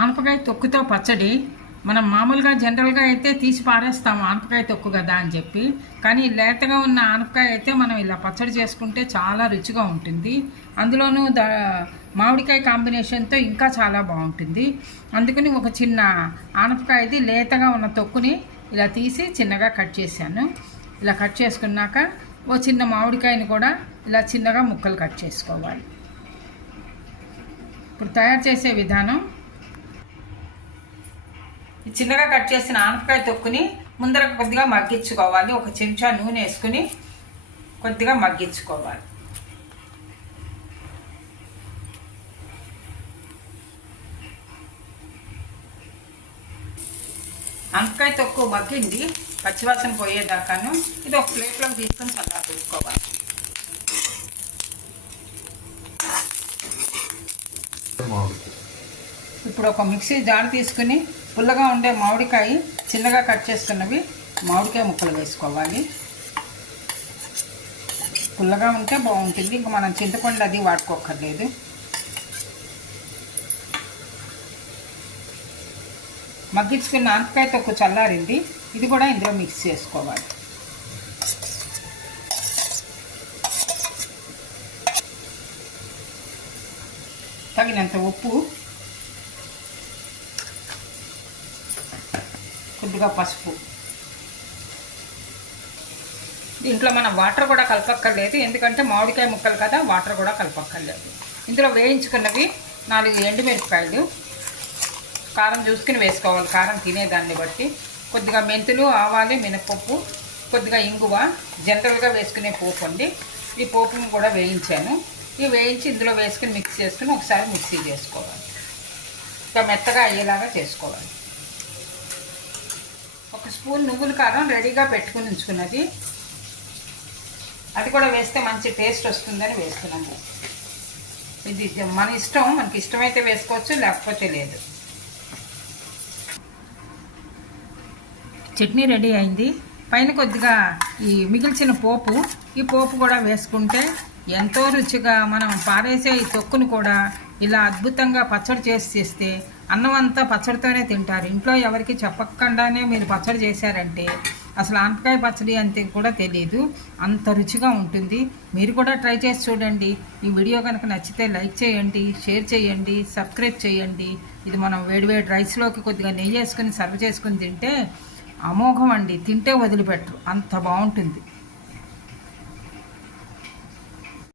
ఆనపకాయ తొక్కుతో పచ్చడి మనం మామూలుగా జనరల్గా అయితే తీసి పారేస్తాము ఆనపకాయ తొక్కు కదా అని చెప్పి. కానీ లేతగా ఉన్న ఆనపకాయ అయితే మనం ఇలా పచ్చడి చేసుకుంటే చాలా రుచిగా ఉంటుంది. అందులోనూ ద మామిడికాయ కాంబినేషన్తో ఇంకా చాలా బాగుంటుంది. అందుకని ఒక చిన్న ఆనపకాయది లేతగా ఉన్న తొక్కుని ఇలా తీసి చిన్నగా కట్ చేశాను. ఇలా కట్ చేసుకున్నాక ఓ చిన్న మామిడికాయని కూడా ఇలా చిన్నగా ముక్కలు కట్ చేసుకోవాలి. ఇప్పుడు తయారు చేసే విధానం చిన్నగా కట్ చేసిన ఆనపకాయ తొక్కుని ముందర కొద్దిగా మగ్గించుకోవాలి. ఒక చెంచా నూనె వేసుకుని కొద్దిగా మగ్గించుకోవాలి. ఆనపకాయ తొక్కు మగ్గింది. పచ్చివాసన పోయేదాకాను. ఇది ఒక ప్లేట్లో తీసుకొని చల్లార పెట్టుకోవాలి. ఇప్పుడు ఒక మిక్సీ జార్ తీసుకుని పుల్లగా ఉండే మామిడికాయ చిన్నగా కట్ చేసుకున్నవి మామిడికాయ ముక్కలు వేసుకోవాలి. పుల్లగా ఉంటే బాగుంటుంది. ఇంకా మనం చింతపండు అది వాడుకోకర్లేదు మగ్గించుకున్న ఆనపకాయ తొక్కు చల్లారింది. ఇది కూడా ఇందులో మిక్స్ చేసుకోవాలి. తగినంత ఉప్పు కొద్దిగా పసుపు. దీంట్లో మనం వాటర్ కూడా కలపక్కర్లేదు ఎందుకంటే మామిడికాయ ముక్కలు కదా వాటర్ కూడా కలపక్కర్లేదు. ఇందులో వేయించుకున్నవి నాలుగు ఎండుమిరపకాయలు కారం చూసుకుని వేసుకోవాలి కారం తినేదాన్ని బట్టి. కొద్దిగా మెంతులు ఆవాలు మినపప్పు కొద్దిగా ఇంగువ జనరల్గా వేసుకునే పోపు అండి. ఈ పోపును కూడా వేయించాను. ఇవి వేయించి ఇందులో వేసుకుని మిక్స్ చేసుకుని ఒకసారి మిక్సీ చేసుకోవాలి. ఇంకా మెత్తగా అయ్యేలాగా చేసుకోవాలి. స్పూన్ నువ్వుల కారం రెడీగా పెట్టుకుని ఉంచుకున్నది. అది కూడా వేస్తే మంచి టేస్ట్ వస్తుందని వేస్తున్నాము. ఇది మన ఇష్టం మనకి ఇష్టమైతే వేసుకోవచ్చు లేకపోతే లేదు. చట్నీ రెడీ అయింది. పైన కొద్దిగా ఈ మిగిల్చిన పోపు ఈ పోపు కూడా వేసుకుంటే ఎంతో రుచిగా మనం పారేసే ఈ తొక్కును కూడా ఇలా అద్భుతంగా పచ్చడి చేసి చేస్తే అన్నం అంతా పచ్చడితోనే తింటారు. ఇంట్లో ఎవరికి చెప్పకుండానే మీరు పచ్చడి చేశారంటే అసలు ఆనపకాయ పచ్చడి అంతే కూడా తెలియదు అంత రుచిగా ఉంటుంది. మీరు కూడా ట్రై చేసి చూడండి. ఈ వీడియో కనుక నచ్చితే లైక్ చేయండి షేర్ చేయండి సబ్స్క్రైబ్ చేయండి. ఇది మనం వేడివేడి రైస్లోకి కొద్దిగా నెయ్యి వేసుకొని సర్వ్ చేసుకుని తింటే అమోఘం అండి. తింటే వదిలిపెట్టరు. అంత బాగుంటుంది.